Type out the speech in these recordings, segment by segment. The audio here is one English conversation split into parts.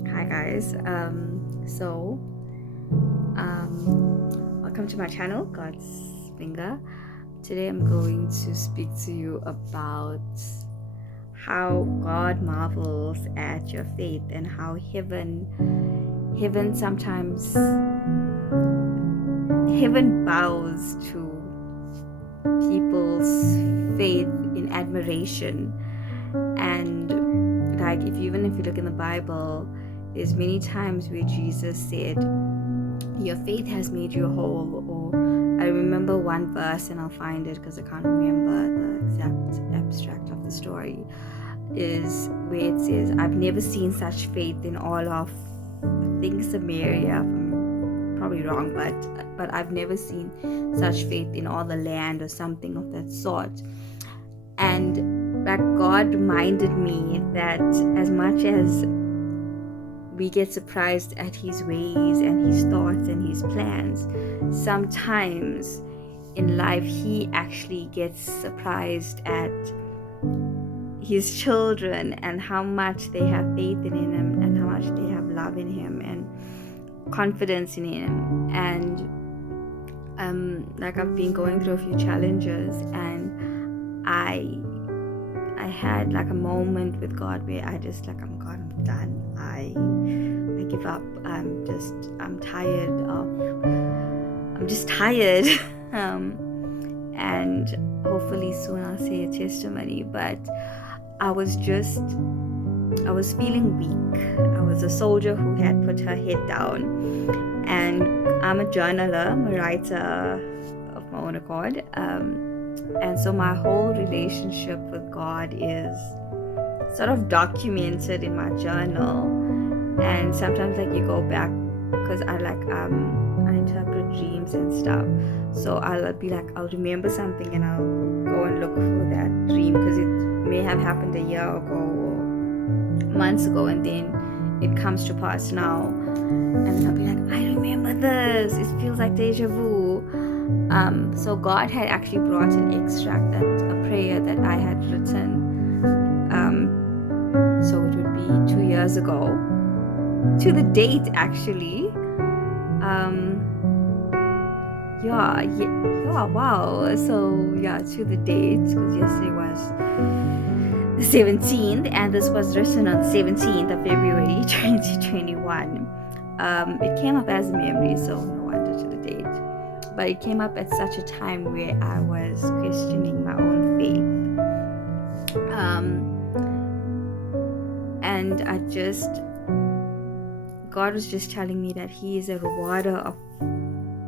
Hi guys. Welcome to my channel, God's Finger. Today I'm going to speak to you about how God marvels at your faith and how heaven sometimes heaven bows to people's faith in admiration. And like even if you look in the Bible, there's many times where Jesus said, your faith has made you whole. Or I remember one verse, and I'll find it because I can't remember the exact abstract of the story, is where it says, I've never seen such faith in all of, I think, Samaria. I'm probably wrong, but I've never seen such faith in all the land, or something of that sort. And that God reminded me that as much as we get surprised at his ways and his thoughts and his plans, sometimes in life he actually gets surprised at his children and how much they have faith in him and how much they have love in him and confidence in him. And like I've been going through a few challenges, and I had like a moment with God where I just like, God, I'm done. I give up. I'm just tired. And hopefully soon I'll say a testimony. But I was feeling weak. I was a soldier who had put her head down, and I'm a journaler, I'm a writer of my own accord. And so my whole relationship with God is sort of documented in my journal. And sometimes like you go back, because I interpret dreams and stuff. So I'll be like, I'll remember something and I'll go and look for that dream, because it may have happened a year ago or months ago, and then it comes to pass now. And then I'll be like, I remember this. It feels like deja vu. So God had actually brought an extract, that a prayer that I had written. So it would be 2 years ago, to the date actually. Wow. So yeah, to the date, because yesterday was the 17th, and this was written on the 17th of February 2021. It came up as a memory, so no wonder to the date. But it came up at such a time where I was questioning my own faith. And God was just telling me that he is a rewarder of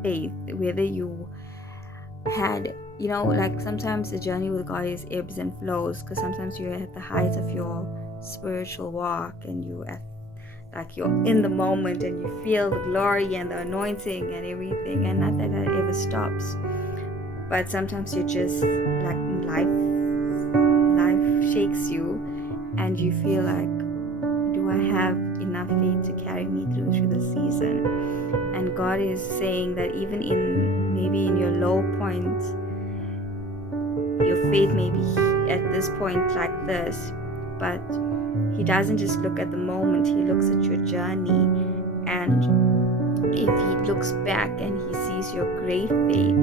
faith, whether you had, like sometimes the journey with God is ebbs and flows, because sometimes you're at the height of your spiritual walk and you're in the moment and you feel the glory and the anointing and everything, and not that ever stops. But sometimes you're just like, life shakes you and you feel like, do I have enough faith to carry me through the season? And God is saying that even maybe in your low point, your faith may be at this point like this, but he doesn't just look at the moment, he looks at your journey. And if he looks back and he sees your great faith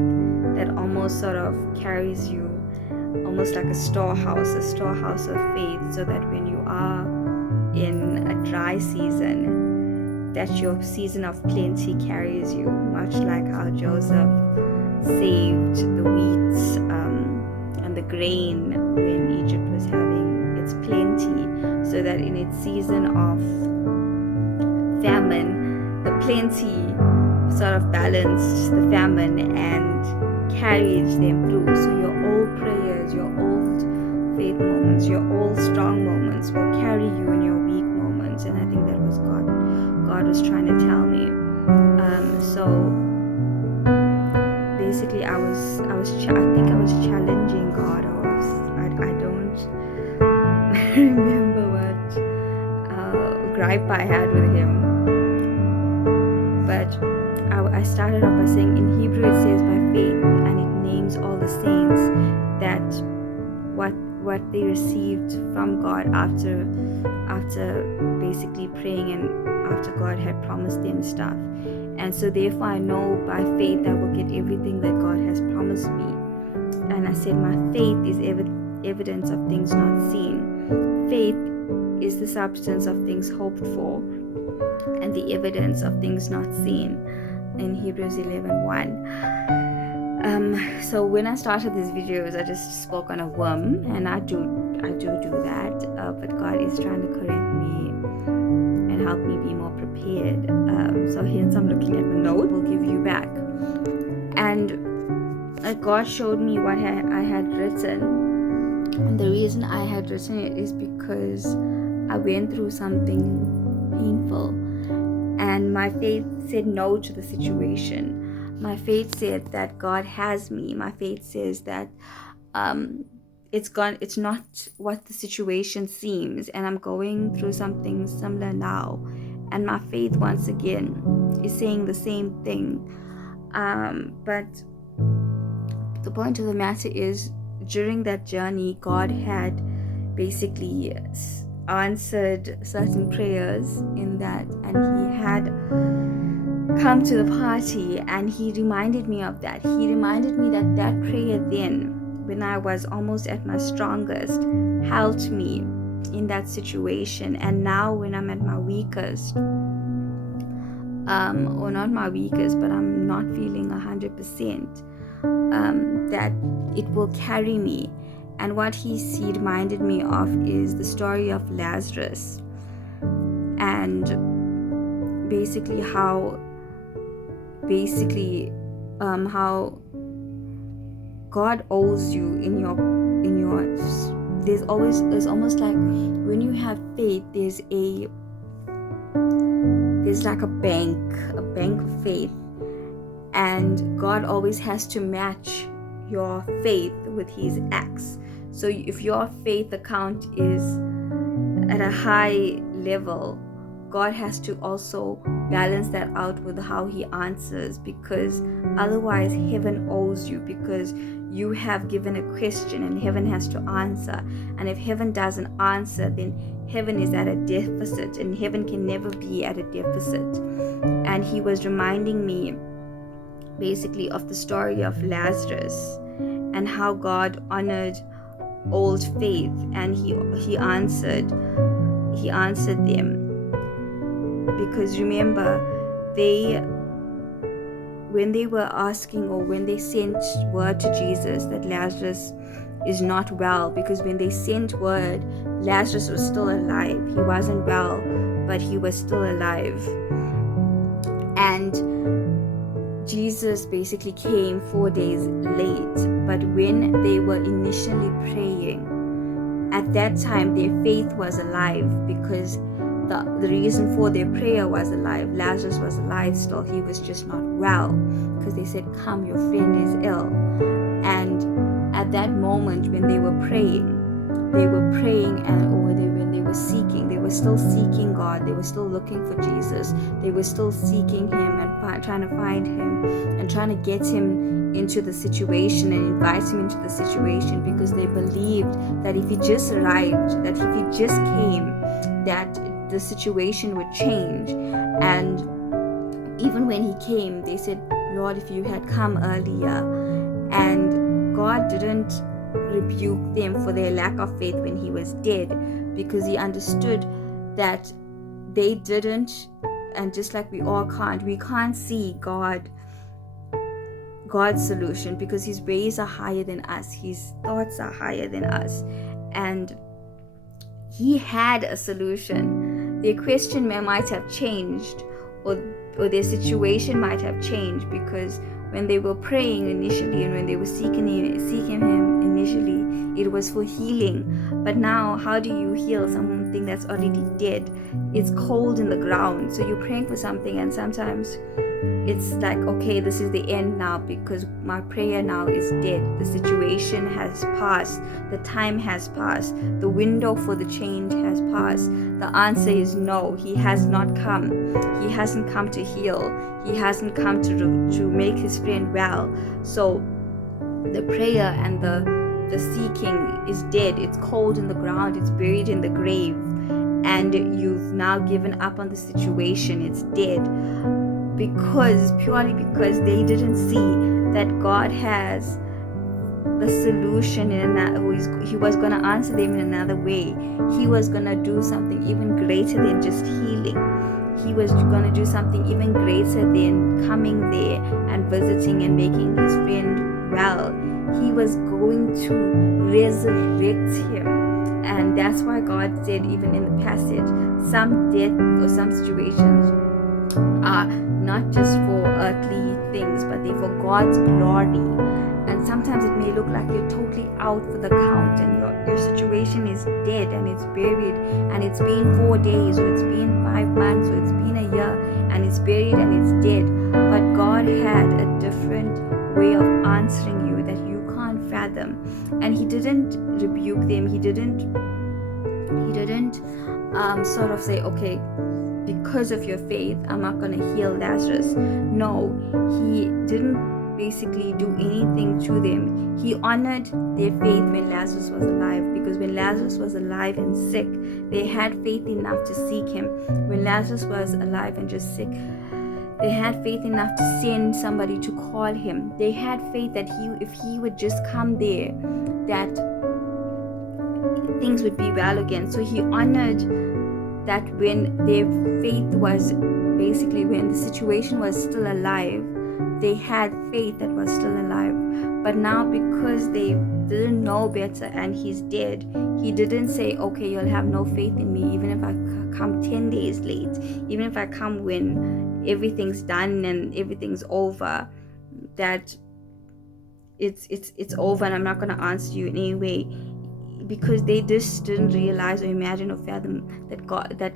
that almost sort of carries you almost like a storehouse of faith, so that when you are in a dry season, that your season of plenty carries you, much like how Joseph saved the wheat and the grain when Egypt was having its plenty, so that in its season of famine, the plenty sort of balanced the famine and carried them through. So your old prayers, your old faith moments, your old strong moments will carry you in your weak moments. And I think that was God was trying to tell me. So basically I think I was challenging God, or I don't remember what gripe I had with him. But I started off by saying, in Hebrew it says by faith, and it names all the saints, that what they received from God after basically praying and after God had promised them stuff. And so therefore I know by faith I will get everything that God has promised me. And I said my faith is evidence of things not seen. Faith is the substance of things hoped for and the evidence of things not seen, in Hebrews 11:1. So when I started these videos, I just spoke on a whim, and I do that, but God is trying to correct me and help me be more prepared. So hence I'm looking at the note we'll give you back. And God showed me what I had written. And the reason I had written it is because I went through something painful. And my faith said no to the situation. My faith said that God has me. My faith says that it's not what the situation seems, and I'm going through something similar now. And my faith once again is saying the same thing. But the point of the matter is, during that journey, God had basically answered certain prayers in that, and he had come to the party, and he reminded me of that. He reminded me that prayer then, when I was almost at my strongest, helped me in that situation. And now when I'm at my weakest, or not my weakest, but I'm not feeling 100%, that it will carry me. And what he reminded me of is the story of Lazarus, and basically how God owes you in your there's almost like when you have faith, there's like a bank of faith, and God always has to match your faith with his acts. So if your faith account is at a high level, God has to also balance that out with how he answers, because otherwise heaven owes you, because you have given a question and heaven has to answer. And if heaven doesn't answer, then heaven is at a deficit, and heaven can never be at a deficit. And he was reminding me basically of the story of Lazarus and how God honored old faith, and he answered them. Because remember, when they were asking, or when they sent word to Jesus that Lazarus is not well, because when they sent word, Lazarus was still alive. He wasn't well, but he was still alive. And Jesus basically came 4 days late. But when they were initially praying, at that time their faith was alive, because the reason for their prayer was alive. Lazarus was alive still. He was just not well, because they said, come, your friend is ill. And at that moment when they were praying, when they were seeking, they were still seeking God. They were still looking for Jesus. They were still seeking him and trying to find him and trying to get him into the situation and invite him into the situation, because they believed that if he just arrived, that if he just came, that the situation would change. And even when he came, they said, Lord, if you had come earlier. And God didn't rebuke them for their lack of faith when he was dead, because he understood that they didn't. And just like we can't see God's solution, because his ways are higher than us, his thoughts are higher than us. And he had a solution. Their question might have changed, or their situation might have changed, because when they were praying initially and when they were seeking him initially, it was for healing. But now, how do you heal something that's already dead? It's cold in the ground. So you're praying for something, and sometimes it's like, okay, this is the end now, because my prayer now is dead. The situation has passed. The time has passed. The window for the change has passed. The answer is no. He has not come. He hasn't come to heal. He hasn't come to make his friend well. So the prayer and the the sea king is dead, it's cold in the ground, it's buried in the grave, and you've now given up on the situation, it's dead, purely because they didn't see that God has the solution in another way. He was going to answer them in another way. He was going to do something even greater than just healing. He was going to do something even greater than coming there and visiting and making his friend well. He was going to resurrect him. And that's why God said, even in the passage, some death or some situations are not just for earthly things, but they're for God's glory. And sometimes it may look like you're totally out for the count, and your situation is dead and it's buried, and it's been 4 days, or it's been 5 months, or it's been a year, and it's buried and it's dead. But God had a different way of answering you that you can't fathom. And he didn't rebuke them. He didn't sort of say, okay, because of your faith, I'm not going to heal Lazarus. No, he didn't basically do anything to them. He honored their faith when Lazarus was alive, because when Lazarus was alive and sick, they had faith enough to seek him. When Lazarus was alive and just sick, they had faith enough to send somebody to call him. They had faith that if he would just come there, that things would be well again. So he honored that when their faith was basically, when the situation was still alive, they had faith that was still alive. But now, because they didn't know better and he's dead, he didn't say, okay, you'll have no faith in me even if I come 10 days late, even if I come when everything's done and everything's over, that it's over and I'm not going to answer you in any way. Because they just didn't realize or imagine or fathom that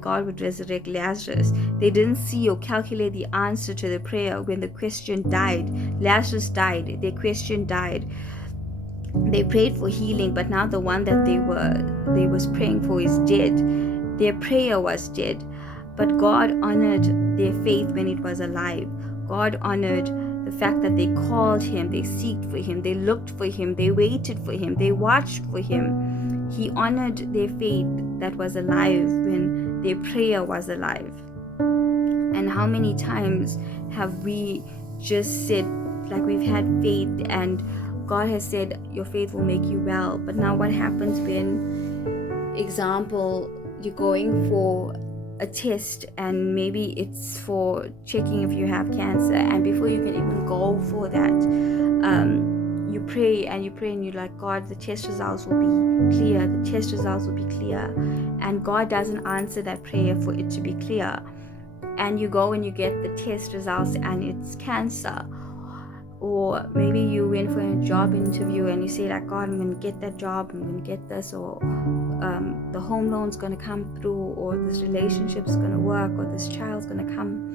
God would resurrect Lazarus. They didn't see or calculate the answer to the prayer when the question died. Lazarus died. Their question died. They prayed for healing, but now the one that they was praying for is dead. Their prayer was dead. But God honored their faith when it was alive. God honored the fact that they called him, they sought for him, they looked for him, they waited for him, they watched for him. He honored their faith that was alive when their prayer was alive. And how many times have we just said, like, we've had faith and God has said your faith will make you well, but now what happens when, example, you're going for a test and maybe it's for checking if you have cancer, and before you can even go for that, you pray and you're like, God, the test results will be clear, and God doesn't answer that prayer for it to be clear, and you go and you get the test results and it's cancer. Or maybe you went for a job interview and you say, like, God, I'm going to get that job, I'm going to get this, or the home loan's going to come through, or this relationship's going to work, or this child's going to come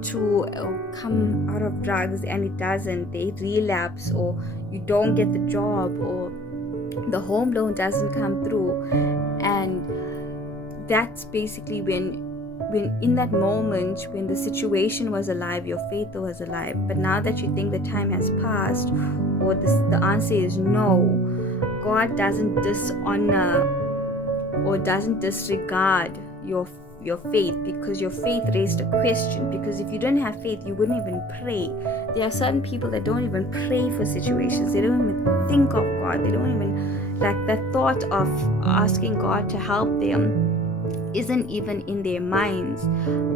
to, or come out of drugs, and it doesn't. They relapse, or you don't get the job, or the home loan doesn't come through. And that's basically when in that moment, when the situation was alive, your faith was alive. But now that you think the time has passed, or the answer is no, God doesn't dishonor or doesn't disregard your faith, because your faith raised a question. Because if you didn't have faith, you wouldn't even pray. There are certain people that don't even pray for situations. They don't even think of God. They don't even, like, that thought of asking God to help them isn't even in their minds.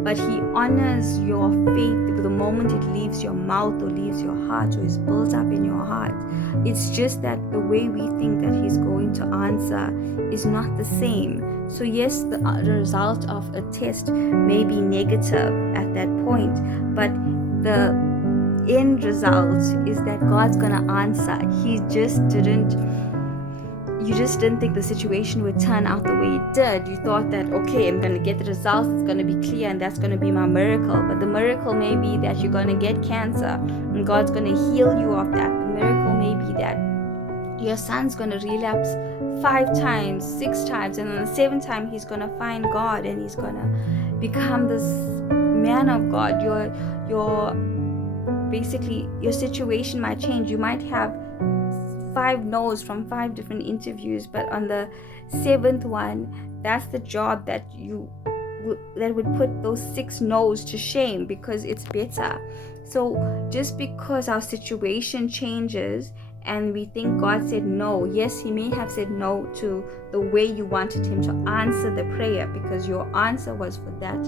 But he honors your faith the moment it leaves your mouth or leaves your heart, or is built up in your heart. It's just that the way we think that he's going to answer is not the same. So yes, the result of a test may be negative at that point, but the end result is that God's gonna answer. You just didn't think the situation would turn out the way it did. You thought that, okay, I'm going to get the results, it's going to be clear, and that's going to be my miracle. But the miracle may be that you're going to get cancer and God's going to heal you of that. The miracle may be that your son's going to relapse 5 times, 6 times, and on the 7th time he's going to find God and he's going to become this man of God. Your situation might change. You might have 5 no's from 5 different interviews, but on the 7th one, that's the job that would put those 6 no's to shame, because it's better. So just because our situation changes and we think God said no, yes, he may have said no to the way you wanted him to answer the prayer, because your answer was for that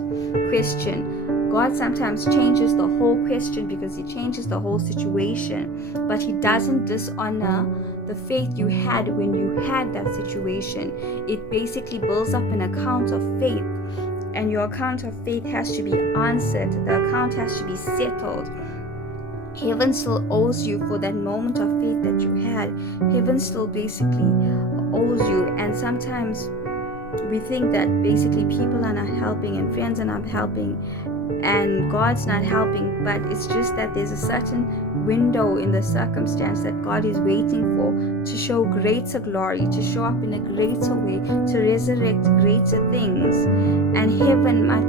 question. God sometimes changes the whole question because he changes the whole situation, but he doesn't dishonor the faith you had when you had that situation. It basically builds up an account of faith, and your account of faith has to be answered. The account has to be settled. Heaven still owes you for that moment of faith that you had. Heaven still basically owes you. And sometimes we think that basically people are not helping and friends are not helping and God's not helping, but it's just that there's a certain window in the circumstance that God is waiting for to show greater glory, to show up in a greater way, to resurrect greater things. And heaven, my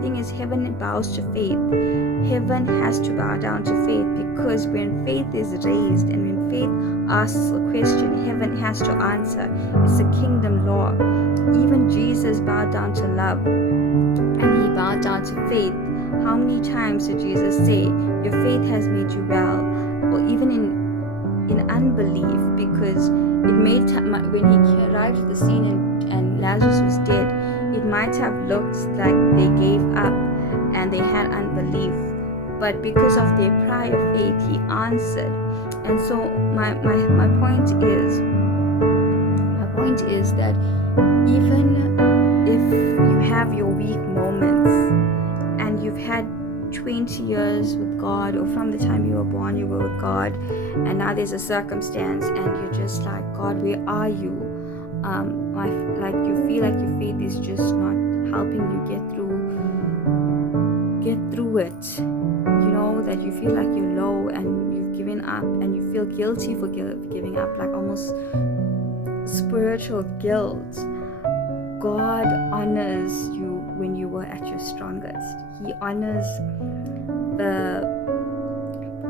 thing is, heaven bows to faith. Heaven has to bow down to faith, because when faith is raised and when faith asks a question, heaven has to answer. It's a kingdom law. Even Jesus bowed down to love, and he bowed down to faith. How many times did Jesus say, your faith has made you well? Or even in unbelief, because it made when he arrived at the scene and Lazarus was dead, it might have looked like they gave up and they had unbelief, but because of their prior faith, he answered. And so my point is that even if you have your weak moments and you've had 20 years with God, or from the time you were born you were with God, and now there's a circumstance and you're just like, God, where are you? Like you feel like your faith is just not helping you get through it. You know that you feel like you're low and you've given up, and you feel guilty for giving up, like almost spiritual guilt. God honors you when you were at your strongest. He honors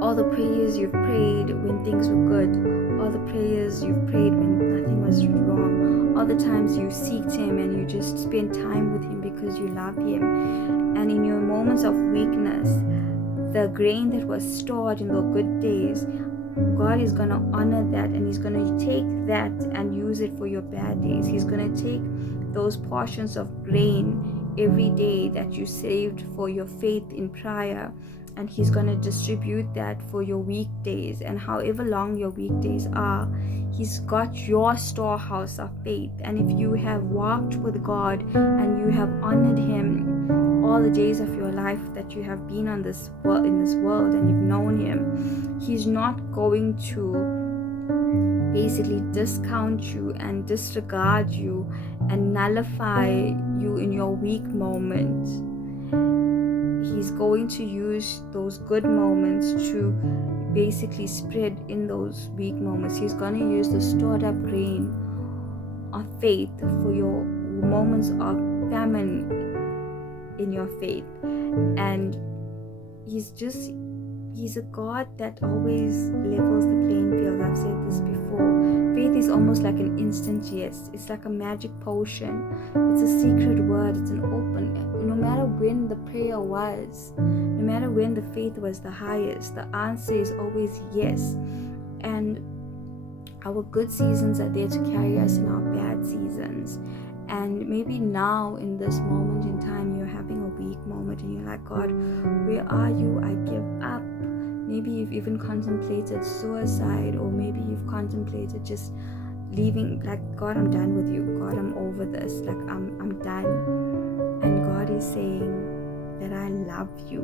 all the prayers you've prayed when things were good, all the prayers you've prayed when nothing was wrong, all the times you seeked him and you just spent time with him because you love him. And in your moments of weakness, the grain that was stored in the good days, God is going to honor that, and he's going to take that and use it for your bad days. He's going to take those portions of grain every day that you saved for your faith in prayer, and he's going to distribute that for your weekdays. And however long your weekdays are, he's got your storehouse of faith. And if you have walked with God and you have honored him all the days of your life that you have been in this world and you've known him, he's not going to basically discount you and disregard you and nullify you in your weak moment. He's going to use those good moments to basically spread in those weak moments. He's going to use the stored up grain of faith for your moments of famine in your faith. And he's a God that always levels the playing field. I've said this before. Faith is almost like an instant yes. It's like a magic potion. It's a secret word. It's an open. No matter when the prayer was, no matter when the faith was the highest, the answer is always yes. And our good seasons are there to carry us in our bad seasons. And maybe now in this moment in time, you're having a weak moment and you're like, God, where are you? I give up. Maybe you've even contemplated suicide, or maybe you've contemplated just leaving, like, God, I'm done with you. God, I'm over this. Like, I'm done. And God is saying that I love you,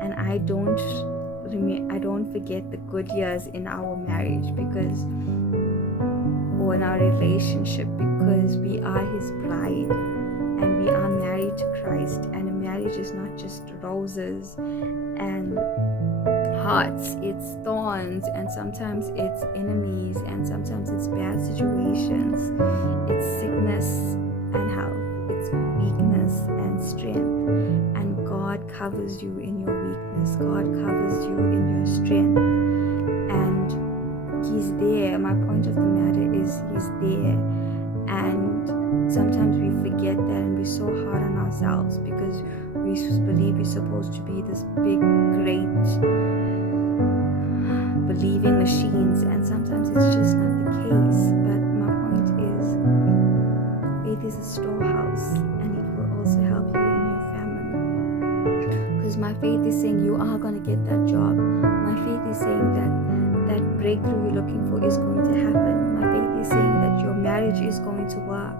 and I don't forget the good years in our marriage or in our relationship, because we are his bride and we are married to Christ. And a marriage is not just roses and hearts, it's thorns, and sometimes it's enemies, and sometimes it's bad situations, it's sickness and health, it's weakness and strength. And God covers you in your weakness, God covers you in your strength, and he He's there. My point of the matter is He's there. And sometimes we forget that, and we're so hard on ourselves because we believe we're supposed to be this big, great, believing machines, and sometimes it's just not the case. But my point is, faith is a storehouse, and it will also help you in your family. Because my faith is saying you are going to get that job. My faith is saying that breakthrough you're looking for is going to happen. My faith is saying that your marriage is going to work.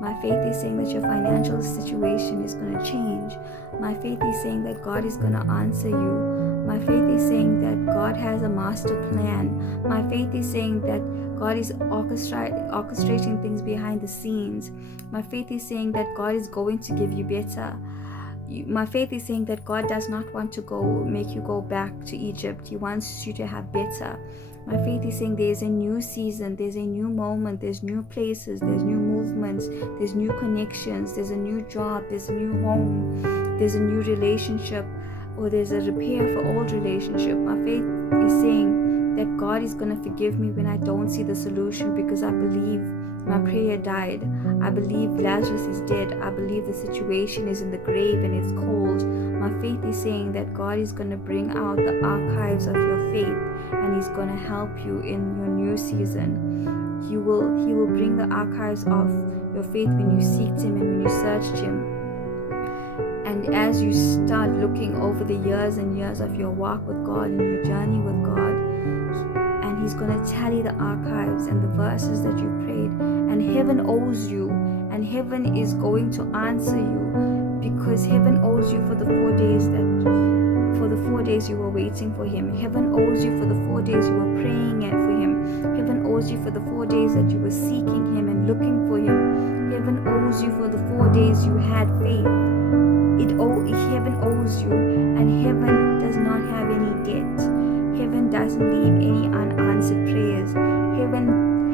My faith is saying that your financial situation is going to change. My faith is saying that God is going to answer you. My faith is saying that God has a master plan. My faith is saying that God is orchestrating things behind the scenes. My faith is saying that God is going to give you better. My faith is saying that God does not want to make you go back to Egypt. He wants you to have better. My faith is saying there's a new season, there's a new moment, there's new places, there's new movements, there's new connections, there's a new job, there's a new home, there's a new relationship, or there's a repair for old relationship. My faith is saying that God is going to forgive me when I don't see the solution, because I believe my prayer died. I believe Lazarus is dead. I believe the situation is in the grave and it's cold. My faith is saying that God is going to bring out the archives of your faith, and He's going to help you in your new season. He will bring the archives of your faith when you seeked Him and when you searched Him. And as you start looking over the years and years of your walk with God and your journey with God, and He's going to tally the archives and the verses that you prayed, and heaven owes you, and heaven is going to answer you, because heaven owes you for the 4 days you were waiting for Him. Heaven owes you for the 4 days you were praying for Him. Heaven owes you for the 4 days that you were seeking Him and looking for Him. Heaven owes you for the 4 days you had faith. Heaven owes you, and heaven does not have any debt. Heaven doesn't leave any unanswered prayers. Heaven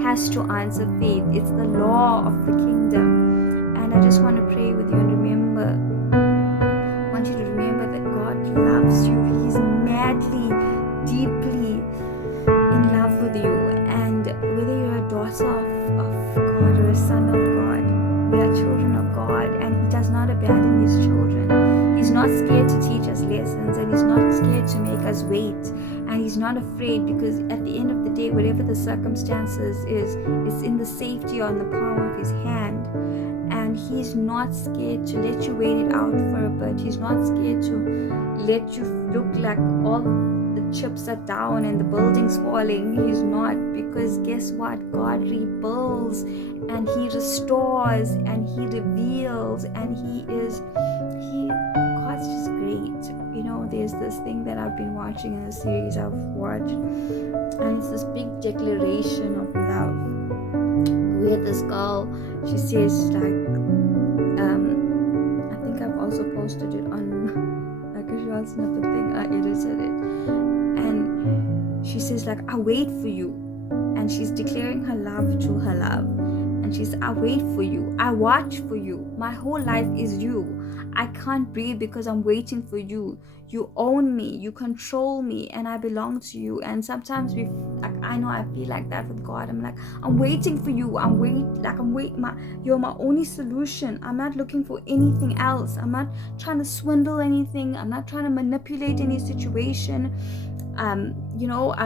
has to answer faith. It's the law of the kingdom. And I just want to pray with you and I want you to remember that God loves you. He's madly, deeply in love with you. And whether you're a daughter of God or a son of God, we are children of God, and He does not abandon His children. He's not scared to teach us lessons, and He's not scared to make us wait, and He's not afraid, because at the end of the day, whatever the circumstances is, it's in the safety or in the palm of His hand. And He's not scared to let you wait it out for a bit. He's not scared to let you look like all the chips are down and the building's falling. He's not, because guess what? God rebuilds and He restores and He reveals, and God's just great. You know, there's this thing that I've been watching in the series I've watched, and it's this big declaration of love where this girl, she says like, I think I've also posted it on like a short snippet thing. I edited it, and she says like, I wait for you, and she's declaring her love to her love, and she's, I wait for you, I watch for you, my whole life is you. I can't breathe because I'm waiting for you. You own me, you control me, and I belong to you. And sometimes I know I feel like that with God. I'm like, I'm waiting for you. You're my only solution. I'm not looking for anything else. I'm not trying to swindle anything. I'm not trying to manipulate any situation. I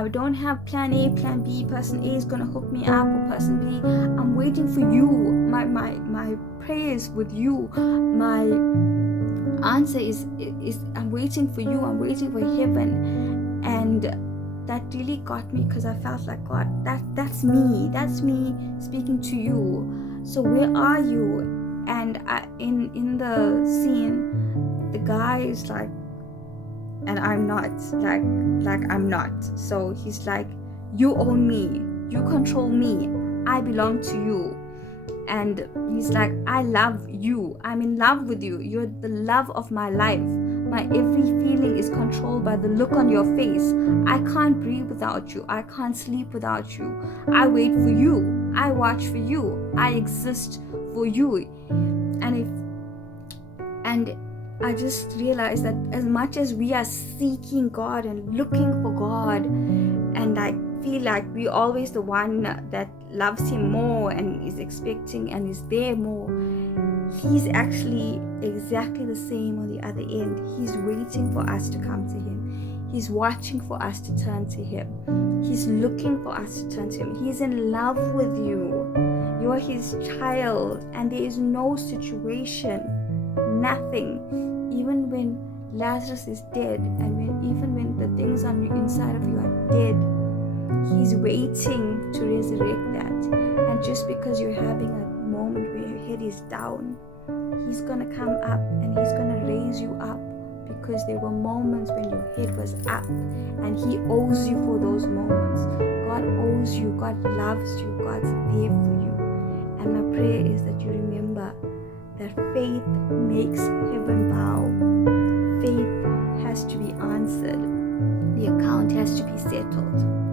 don't have plan A, plan B. Person A is gonna hook me up, or person B. I'm waiting for you. My prayers with you. My answer is I'm waiting for you. I'm waiting for heaven. And that really got me, because I felt like, God, that's me speaking to you. So where are you? And in the scene, the guy is like, and I'm not, like I'm not. So he's like, you own me, you control me, I belong to you. And he's like, I love you, I'm in love with you, you're the love of my life. My every feeling is controlled by the look on your face. I can't breathe without you, I can't sleep without you. I wait for you, I watch for you, I exist for you. And I just realized that as much as we are seeking God and looking for God and like feel like we're always the one that loves him more and is expecting and is there more, he's actually exactly the same on the other end. He's waiting for us to come to him. He's watching for us to turn to him. He's looking for us to turn to him. He's in love with you. You are his child, and there is no situation, nothing, even when Lazarus is dead, and even when the things on the inside of you are dead, he's waiting to resurrect that. And just because you're having a moment where your head is down, he's gonna come up and he's gonna raise you up, because there were moments when your head was up, and he owes you for those moments. God owes you. God loves you. God's there for you. And my prayer is that you remember that faith makes heaven bow. Faith has to be answered. The account has to be settled.